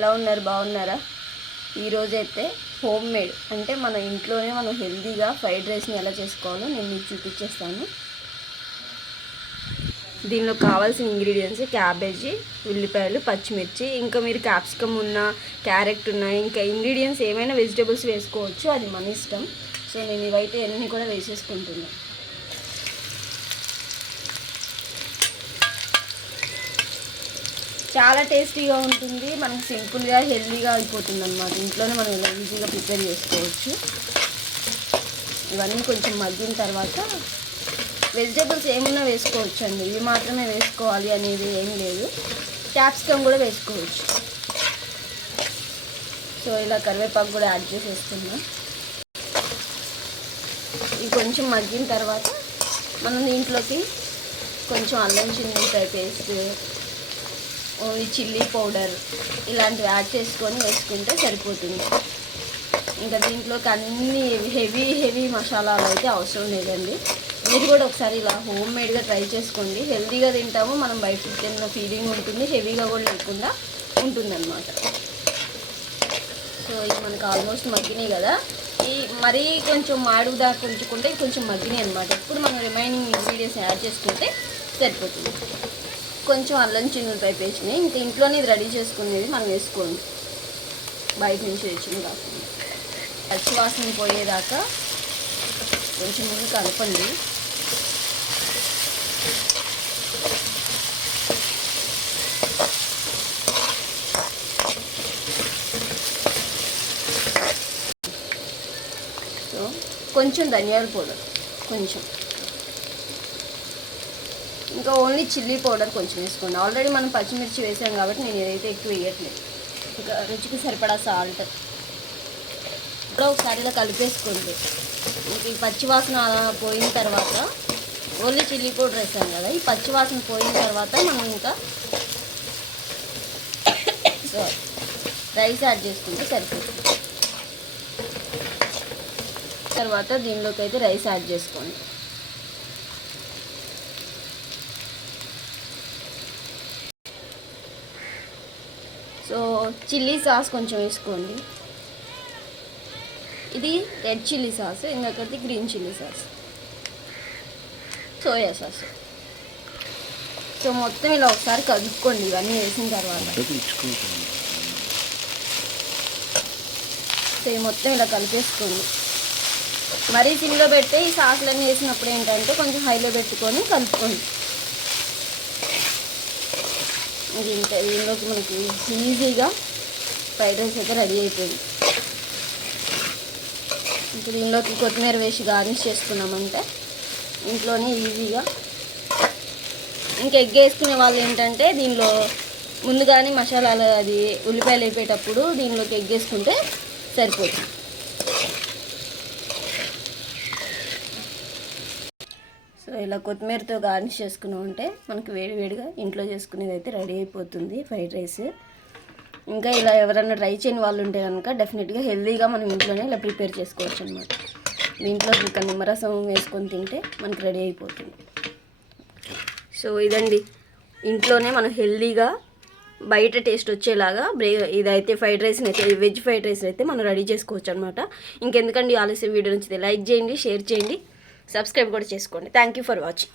ఎలా ఉన్నారు? బాగున్నారా? ఈరోజైతే హోమ్ మేడ్ అంటే మన ఇంట్లోనే మనం హెల్తీగా ఫ్రైడ్ రైస్ని ఎలా చేసుకోవాలో నేను మీకు చూపించేస్తాను. దీనిలో కావాల్సిన ఇంగ్రీడియంట్స్ క్యాబేజీ, ఉల్లిపాయలు, పచ్చిమిర్చి, ఇంకా మీరు క్యాప్సికమ్ ఉన్న, క్యారెట్ ఉన్న, ఇంకా ఇంగ్రీడియంట్స్ ఏమైనా వెజిటేబుల్స్ వేసుకోవచ్చు, అది మన ఇష్టం. సో నేను ఇవైతే అన్నీ కూడా వేసేసుకుంటున్నాను. చాలా టేస్టీగా ఉంటుంది, మనకి సింపుల్గా హెల్తీగా అయిపోతుంది అన్నమాట. ఇంట్లోనే మనం ఇలా ఈజీగా ప్రిపేర్ చేసుకోవచ్చు. ఇవన్నీ కొంచెం మగ్గిన తర్వాత వెజిటేబుల్స్ ఏమన్నా వేసుకోవచ్చు అండి, ఇవి మాత్రమే వేసుకోవాలి అనేది ఏం లేదు. క్యాప్సికమ్ కూడా వేసుకోవచ్చు. సో ఇలా కరివేపాకు కూడా యాడ్ చేసేస్తున్నాం. ఇవి కొంచెం మగ్గిన తర్వాత మనం దీంట్లోకి కొంచెం అల్లం చిన్నులపాయ పేస్ట్, ఓన్లీ చిల్లీ పౌడర్ ఇలాంటివి యాడ్ చేసుకొని వేసుకుంటే సరిపోతుంది. ఇంకా దీంట్లోకి అన్ని హెవీ మసాలాలు అయితే అవసరం లేదండి. మీరు కూడా ఒకసారి ఇలా హోమ్ మేడ్గా ట్రై చేసుకోండి. హెల్తీగా తింటాము, మనం బయట తిన్న ఫీలింగ్ ఉంటుంది, హెవీగా కూడా లేకుండా ఉంటుందన్నమాట. సో ఇది మనకు ఆల్మోస్ట్ మగ్గినాయి కదా, ఈ మరీ కొంచెం మాడుగా కొంచుకుంటే కొంచెం మగ్గినాయి అనమాట. ఇప్పుడు మనం రిమైనింగ్ ఇంగ్రీడియంట్స్ యాడ్ చేసుకుంటే సరిపోతుంది. కొంచెం అల్లం చిన్నులపాయ పేస్ట్ని ఇంకా ఇంట్లోనే ఇది రెడీ చేసుకునేది మనం వేసుకోండి, బయట నుంచి తెచ్చింది కాకుండా. పచ్చివాసన పోయేదాకా కొంచెం ముందు కలపండి. సో కొంచెం ధనియాల పౌడర్, కొంచెం ఇంకా ఓన్లీ చిల్లీ పౌడర్ కొంచెం వేసుకోండి. ఆల్రెడీ మనం పచ్చిమిర్చి వేసాం కాబట్టి నేను ఏదైతే ఎక్కువ వేయట్లేదు. ఇంకా రుచికి సరిపడా సాల్ట్ కూడా ఒకసారి ఇలా కలిపేసుకోండి. ఈ పచ్చివాసన పోయిన తర్వాత ఓన్లీ చిల్లీ పౌడర్ వేసాం కదా, ఈ పచ్చివాసన పోయిన తర్వాత మనం ఇంకా రైస్ యాడ్ చేసుకుంటే సరిపోతుంది. తర్వాత దీనిలోకి అయితే రైస్ యాడ్ చేసుకోండి. సో చిల్లీ సాస్ కొంచెం వేసుకోండి. ఇది రెడ్ చిల్లీ సాస్, ఇంకొకటి green chilli sauce, soya sauce. So మొత్తం ఇలా ఒకసారి కలుపుకోండి ఇవన్నీ వేసిన తర్వాత. సో ఇది మొత్తం ఇలా కలిపేసుకోండి. మరీ సిమ్లో పెడితే ఈ సాసులన్నీ వేసినప్పుడు ఏంటంటే కొంచెం హైలో పెట్టుకొని కలుపుకోండి. ఇది ఇంత దీనిలోకి మనకి ఈజీగా ఫ్రైడ్ రైస్ అయితే రెడీ అయిపోయింది. ఇప్పుడు దీనిలోకి కొత్తిమీర వేసి గార్నిష్ చేసుకున్నామంటే ఇంట్లోనే ఈజీగా. ఇంకా ఎగ్ వేసుకునే వాళ్ళు ఏంటంటే దీనిలో ముందుగానే మసాలాలు అది ఉల్లిపాయలు వేపేటప్పుడు దీనిలోకి ఎగ్ వేసుకుంటే సరిపోతుంది. సో ఇలా కొత్తిమీరతో గార్నిష్ చేసుకున్నామంటే మనకి వేడివేడిగా ఇంట్లో చేసుకునేది అయితే రెడీ అయిపోతుంది ఫ్రైడ్ రైస్. ఇంకా ఇలా ఎవరైనా ట్రై చేయని వాళ్ళు ఉంటే కనుక డెఫినెట్గా హెల్తీగా మనం ఇంట్లోనే ఇలా ప్రిపేర్ చేసుకోవచ్చు అనమాట. దీంట్లో ఇంకా నిమ్మరసం వేసుకొని తింటే మనకి రెడీ అయిపోతుంది. సో ఇదండి, ఇంట్లోనే మనం హెల్తీగా బయట టేస్ట్ వచ్చేలాగా ఇదైతే ఫ్రైడ్ రైస్ని అయితే వెజ్ ఫ్రైడ్ రైస్ అయితే మనం రెడీ చేసుకోవచ్చు అనమాట. ఇంకెందుకండి ఆలస్యం, వీడియో నచ్చితే లైక్ చేయండి, షేర్ చేయండి, సబ్స్క్రైబ్ కూడా చేసుకోండి. Thank you for watching.